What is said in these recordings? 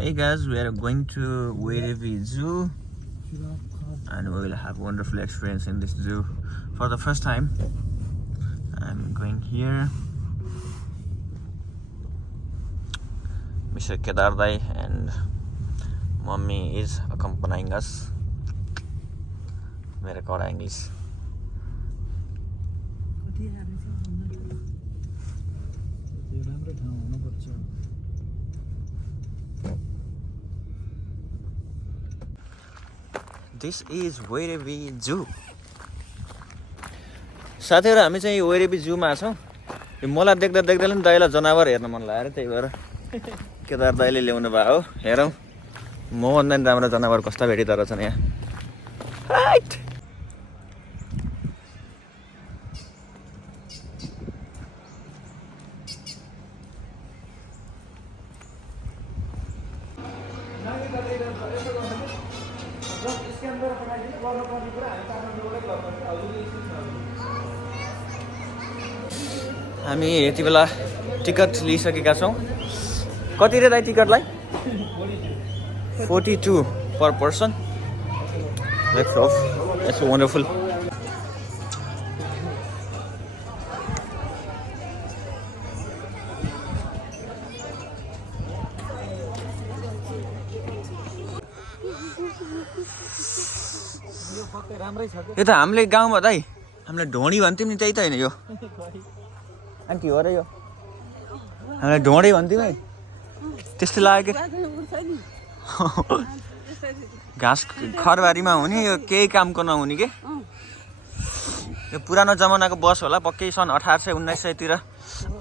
Hey guys, we are going to OMG Zoo and we will have a wonderful experience in this zoo for the first time. I'm going here. Mr. Kedar Dai and mommy is accompanying us. Mere कडा English. This is OMG Zoo. साथीहरु हामी चाहिँ OMG Zoo मा छौं. यो मलाई देख्दा देख्दैले नि दाइलाई जनावर हेर्न मन लाग्यो त्यही भएर केदार दाइले ल्याउनु भयो. हेरौं म भन्दा नि राम्रो जनावर कस्ता भेटिदा रहेछन् यहाँ. हाइट हामी यति बेला टिकट लिइसकेका छौं. कति रे दाइ टिकटलाई? 42 per person. That's off. That's wonderful. यो त हामीले गाउँमा दाइ हामीले ढोडी भन्थ्यौं नि त्यही त हैन यो. आन्टी हो र यो. हामीले ढोडी भन्थ्यौं है. त्यस्तै लाग्यो के. घाँस खरबारीमा हुने यो केही कामको नहुने के. यो पुरानो जमानाको बस होला पक्कै सन् 1800 1900 तिर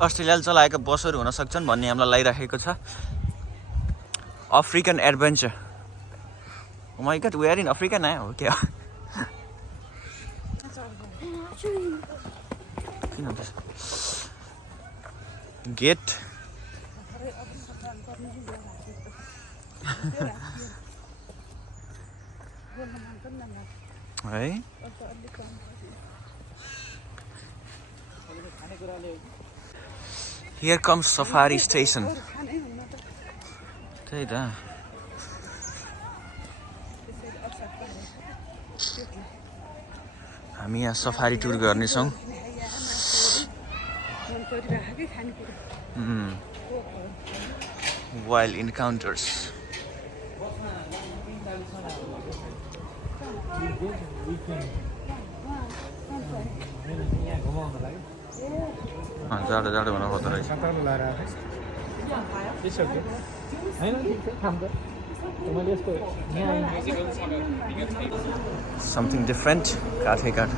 अस्ट्रेलियाले चलाएका बसहरू हुन सक्छन् भन्ने हामीलाई लागिरहेको छ. African adventure. Oh my god, we are in Africa now. Okay. Get Hey. Here comes Safari Station. त्यही त. हामी यहाँ सफारी टुर गर्ने छौं. Wild encounters. जाडो जाडो भनेर खोज्दो रहेछ. Something different. काठै काठ.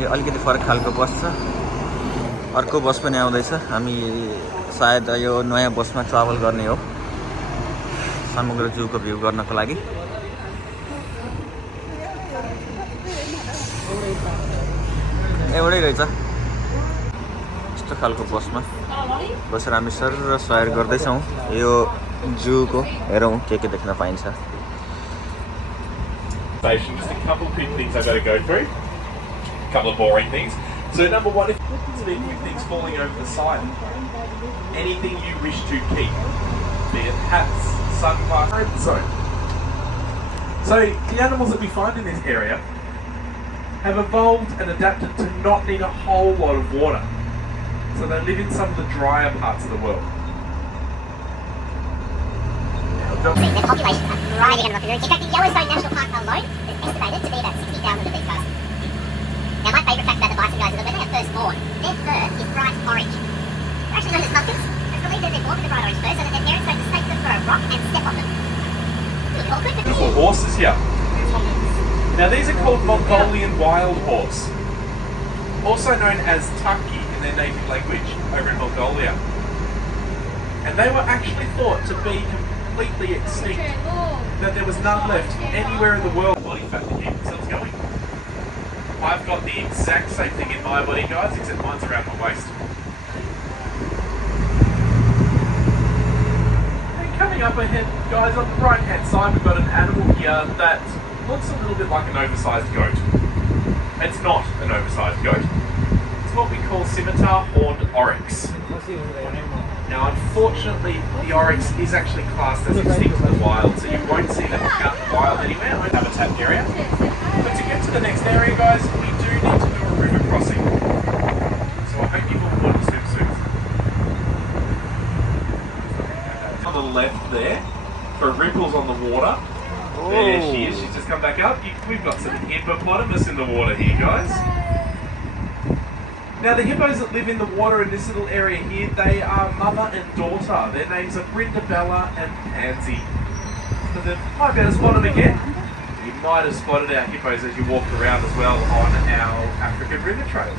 यो अलिकति फरक खालको बस छ. अर्को बस पनि आउँदैछ. हामी सायद यो नयाँ बसमा ट्राभल गर्ने हो समग्र जूको भ्यू गर्नको लागि. एउटै रहेछ. यस्तो खालको बसमा बसेर हामी सर र सयर गर्दैछौँ यो जूको. हेरौँ के देख्न पाइन्छ. Just a couple of quick things I've got to go through. A couple of boring things. So number one, speaking of things falling over the side, anything you wish to keep, be it hats, sunglasses, so the animals that we find in this area have evolved and adapted to not need a whole lot of water. So they live in some of the drier parts of the world. The populations are thriving in the In fact, the Yellowstone National Park alone is estimated to be about 60,000 of these guys. Now, my favourite fact about the bison guys is that when they are first born, their fur is bright orange. They're actually known as monkeys. It's believed that they're born with a bright orange fur so that their parents don't mistake them for a rock and step on them. Really awkward. Beautiful horses here. Now, these are called Mongolian wild horse, also known as Taki in their native language over in Mongolia. And they were actually thought to be completely extinct, that there was none left anywhere in the world. Body fat to keep themselves going. I've got the exact same thing in my body, guys, except mine's around my waist. And coming up ahead, guys, on the right hand side we've got an animal here that looks a little bit like an oversized goat. It's not an oversized goat. is what we call scimitar horned oryx. Now, unfortunately, the oryx is actually classed as extinct in the wild, so you won't see them out in the wild anywhere, on habitat area. But to get to the next area, guys, we do need to do a river crossing. So I hope you've all bought a swimsuit. On the left there, for ripples on the water. There she is, she's just come back up. We've got some hippopotamus in the water here, guys. Now the hippos that live in the water in this little area here, they are mother and daughter. Their names are Brindabella and Pansy. So they might be able to spot them again. You might have spotted our hippos as you walked around as well on our African River Trail.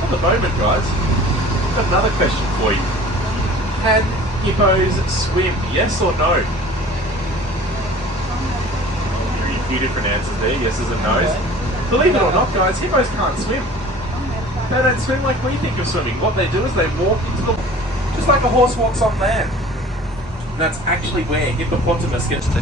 At the moment, guys, I've got another question for you. Can hippos swim, yes or no? A few different answers there, yeses and no's. Believe it or not, guys, hippos can't swim. They don't swim like we think of swimming. What they do is they walk into the water, just like a horse walks on land. And that's actually where hippopotamus gets to.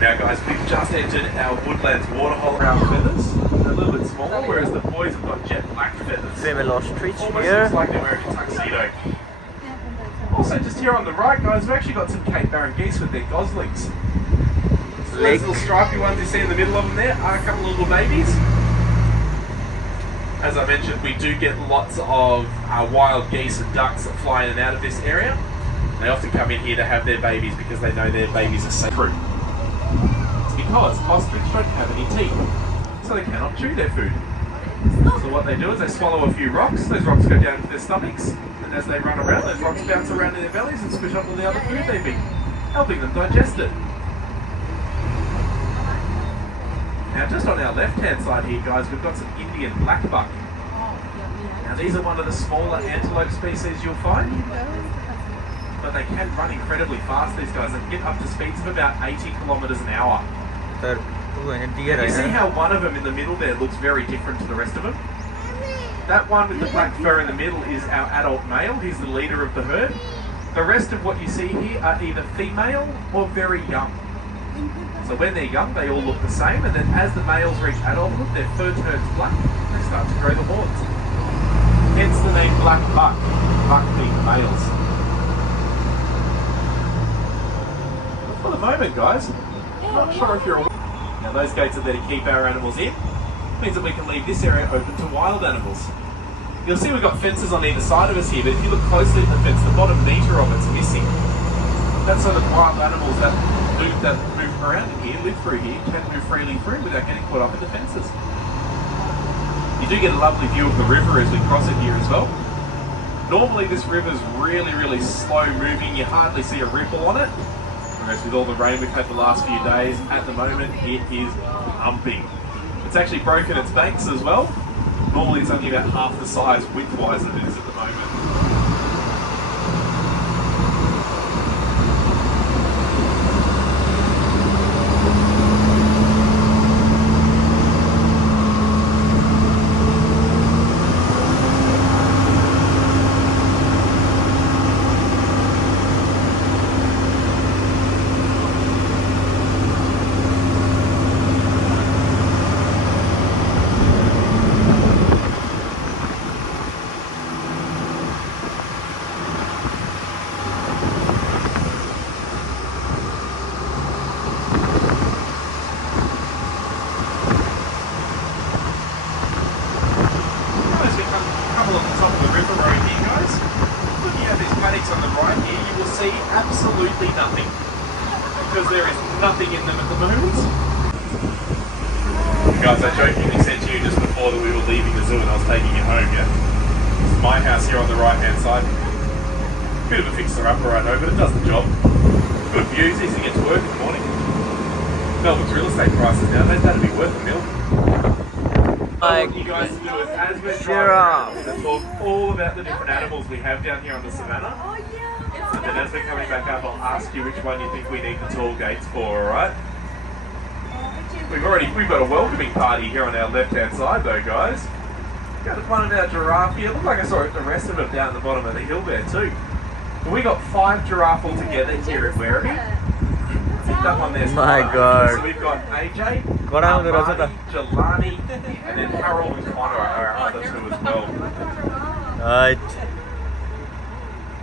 Now guys, we've just entered our Woodlands waterhole. Brown feathers, they're a little bit smaller, whereas the boys have got jet black feathers. Similar streets Almost here. looks like they're wearing a tuxedo. Also just here on the right, guys, we've actually got some Cape Barren geese with their goslings. So those little stripy ones you see in the middle of them there are a couple of little babies. As I mentioned, we do get lots of wild geese and ducks that fly in and out of this area. They often come in here to have their babies because they know their babies are safe. Because ostrich don't have any teeth, so they cannot chew their food. So what they do is they swallow a few rocks, those rocks go down into their stomachs, and as they run around, those rocks bounce around in their bellies and squish up all the other food they've eaten, helping them digest it. Now just on our left-hand side here, guys, we've got some Indian blackbuck. Now these are one of the smaller antelope species you'll find, but they can run incredibly fast, these guys. They can get up to speeds of about 80 kilometers an hour. You see how one of them in the middle there looks very different to the rest of them? That one with the black fur in the middle is our adult male. He's the leader of the herd. The rest of what you see here are either female or very young. So when they're young, they all look the same, and then as the males reach adulthood, their fur turns black, and they start to grow the horns. Hence the name black buck, buck being the males. But for the moment, guys, I'm not sure if you're aware. Now those gates are there to keep our animals in. Means that we can leave this area open to wild animals. You'll see we've got fences on either side of us here, but if you look closely at the fence, the bottom metre of it's missing. That's so that wild animals that move around in here, live through here, can move freely through without getting caught up in the fences. You do get a lovely view of the river as we cross it here as well. Normally this river's really, really slow moving. You hardly see a ripple on it. Whereas with all the rain we've had the last few days, at the moment it is pumping. It's actually broken its banks as well. Normally it's only about half the size width-wise that it is at the moment. Absolutely nothing, because there is nothing in them at the moment. Guys, I jokingly said to you just before that we were leaving the zoo and I was taking you home, yeah? This is my house here on the right hand side. Bit of a fixer-upper, I know, but it does the job. Good views, easy to get to work in the morning. Melbourne's real estate prices nowadays, that'd be worth a mill. I want you guys to do is, as we're driving around, to talk all about the different animals we have down here on the savannah. And then as we're coming back up, I'll ask you which one you think we need the tall gates for, alright? We've got a welcoming party here on our left-hand side though, guys. Got the front of our giraffe here. Look like I saw the rest of them down at the bottom of the hill there too. But we got 5 giraffe all together here at Werribee. That one there's My God. So we've got AJ, Armani, Jelani, and then Harold and Connor are our other 2 as well. Right.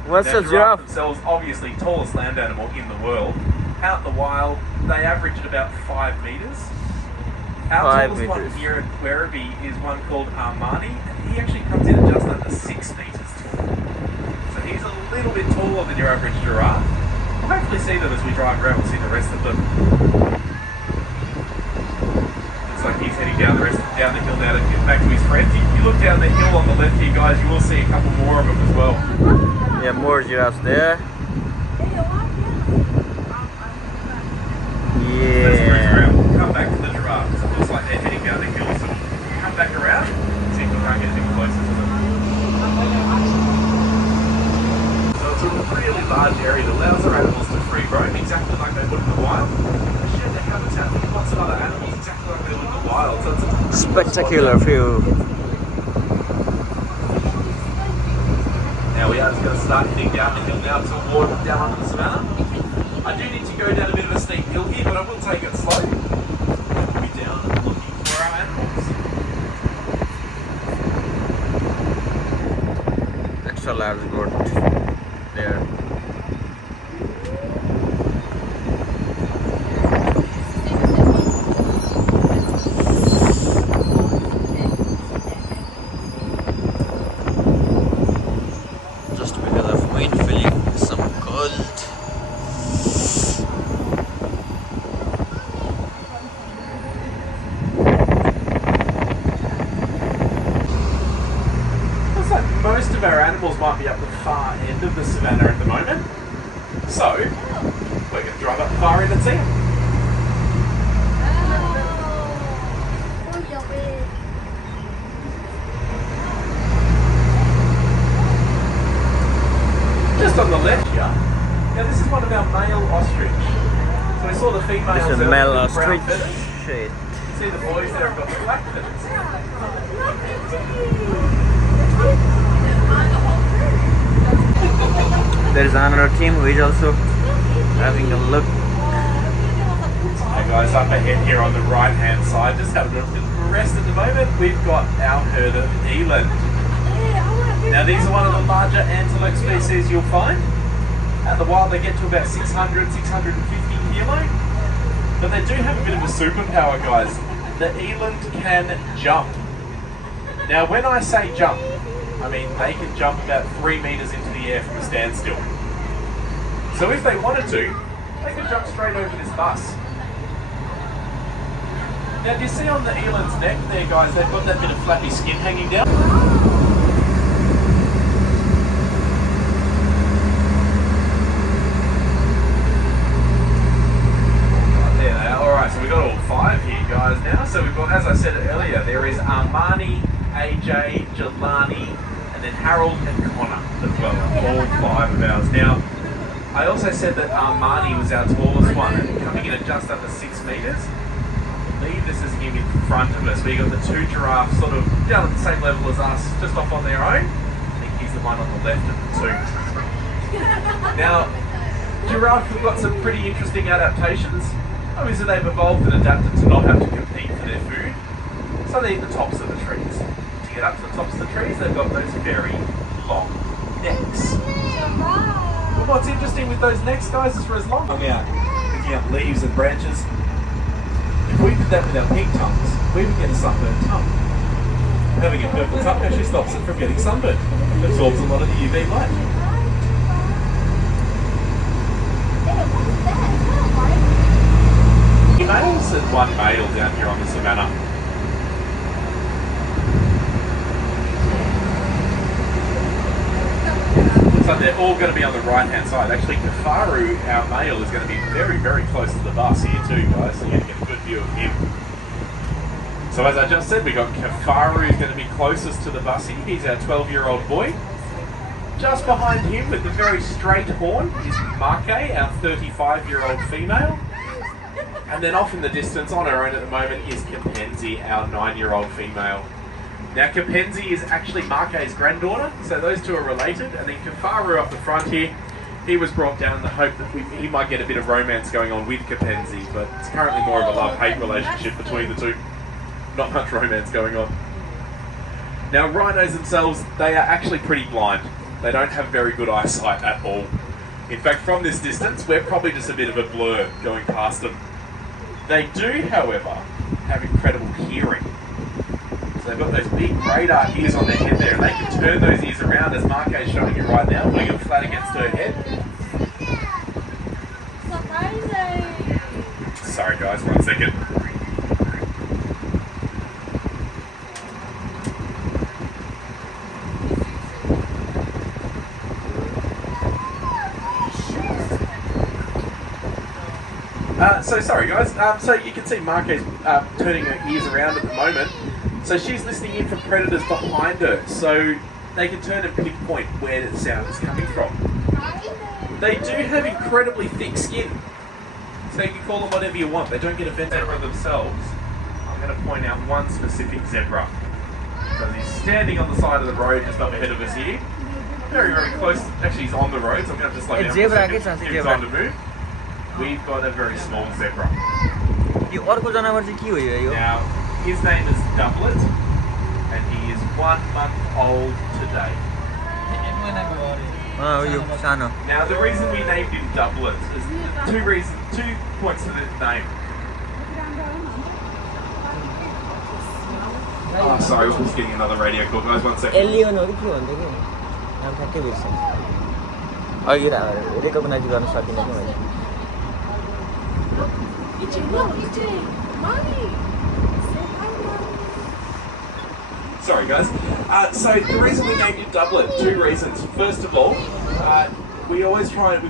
What's Now, the giraffe? themselves, obviously tallest land animal in the world. Out in the wild, they average at about 5 metres. Our 5 tallest one metres. here at Werribee is one called Armani, and he actually comes in at just under 6 metres tall. So he's a little bit taller than your average giraffe. We'll hopefully see them as we drive around. We'll see the rest of them. Looks like he's heading down the hill now to get back to his friends. If you look down the hill on the left here, guys, you will see a couple more of them as well. Yeah, more giraffes there. Let's cruise Yeah. around. We'll come back to the giraffes. It looks like they're heading down the hill, so we'll come back around and see if we can't get a bit closer to them. So it's a really large area that allows our animals to free roam exactly like they would in the wild. They share their habitat with lots of other animals exactly like they would in the wild. So it's a Spectacular view. Now we are just going to start heading down the hill now toward down onto the savannah. I do need to go down a bit of a steep hill here, but I will take it slow. We'll be down looking for our animals. Extra large goat there. Just because of wind feeling some cold. Looks like most of our animals might be up the far end of the savannah at the moment. So, we're going to drive up the far end and see them. Just on the left here, now this is one of our male ostrich. So we saw the females This is earlier male with the brown ostrich. feathers. Shit. You see the boys there have got the black feathers. There is another team who is also having a look. Hey guys, up ahead here on the right hand side, just having a little rest at the moment, we've got our herd of eland. Now these are one of the larger antelope species you'll find. Out in the wild they get to about 600, 650 kilo. But they do have a bit of a superpower, guys. The eland can jump. Now when I say jump, I mean they can jump about 3 meters into the air from a standstill. So if they wanted to, they could jump straight over this bus. Now do you see on the eland's neck there, guys, they've got that bit of flappy skin hanging down? There they are. Alright, so we've got all 5 here, guys, now. So we've got, as I said earlier, there is Armani, AJ, Jelani, and then Harold and Connor as well. All 5 of ours. Now, I also said that Armani was our tallest one, and coming in at just under 6 meters. I believe this is him in front of us. We got the 2 giraffes sort of down at the same level as us, just off on their own. I think he's the one on the left of the 2. Now, giraffes have got some pretty interesting adaptations. Obviously they've evolved and adapted to not have to compete for their food. So they eat the tops of the trees. To get up to the tops of the trees, they've got those very long necks. But what's interesting with those necks, guys, is for as long as out picking up leaves and branches. If we did that with our pink tongues, we would get a sunburned tongue. Having a purple tongue actually stops it from getting sunburned. It absorbs a lot of the UV light. Males and 1 male down here on the savannah. Looks like they're all going to be on the right hand side. Actually, Kafaru, our male, is going to be very, very close to the bus here too, guys, so you're going to get a good view of him. So So as I just said, we got Kafaru, who's going to be closest to the bussy. He's our 12-year-old boy. Just behind him with the very straight horn is Marke, our 35-year-old female. And then off in the distance, on her own at the moment, is Kapenzi, our 9-year-old female. Now Kapenzi is actually Marke's granddaughter, so those two are related. And then Kafaru up the front here, he was brought down in the hope that he might get a bit of romance going on with Kapenzi, but it's currently more of a love-hate relationship between the two. Not much romance going on. Now rhinos themselves, they are actually pretty blind. They don't have very good eyesight at all. In fact, from this distance, we're probably just a bit of a blur going past them. They do, however, have incredible hearing. So they've got those big radar ears on their head there, and they can turn those ears around, as Marke is showing you right now, putting them flat against her head. Sorry guys, 1 second. So sorry guys, so you can see Marquez turning her ears around at the moment. So she's listening in for predators behind her, so they can turn and pinpoint where the sound is coming from. They do have incredibly thick skin, so you can call them whatever you want. They don't get offended by themselves. I'm going to point out one specific zebra. So he's standing on the side of the road just up ahead of us here. Very, very close. Actually, he's on the road, so I'm going to just slow down for a second. Give him time to move. We've got a very small zebra. Now, his name is Doublet, and he is 1 month old today. Now, the reason we named him Doublet is two points to the name. Oh, sorry, we're just getting another radio call, guys. 1 second. Sorry guys. So the reason we named him Doublet, 2 reasons. First of all, we've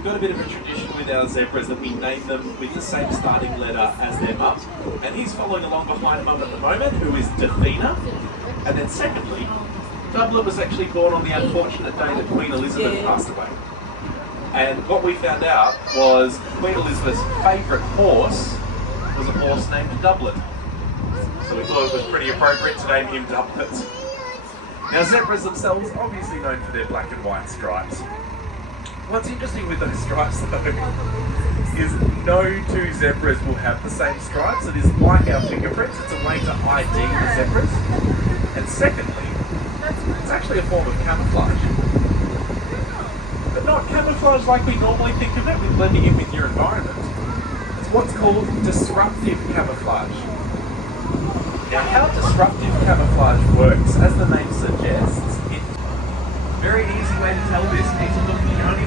got a bit of a tradition with our zebras that we name them with the same starting letter as their mum. And he's following along behind mum at the moment, who is Defina. And then secondly, Doublet was actually born on the unfortunate day that Queen Elizabeth passed away. And what we found out was Queen Elizabeth's favourite horse was a horse named Doublet. So we thought it was pretty appropriate to name him Doublet. Now zebras themselves are obviously known for their black and white stripes. What's interesting with those stripes though is no 2 zebras will have the same stripes. It is like our fingerprints, it's a way to ID the zebras. And secondly, it's actually a form of camouflage. But not camouflage like we normally think of it, with blending in with your environment. It's what's called disruptive camouflage. Now, how disruptive camouflage works, as the name suggests, very easy way to tell this is to look at the only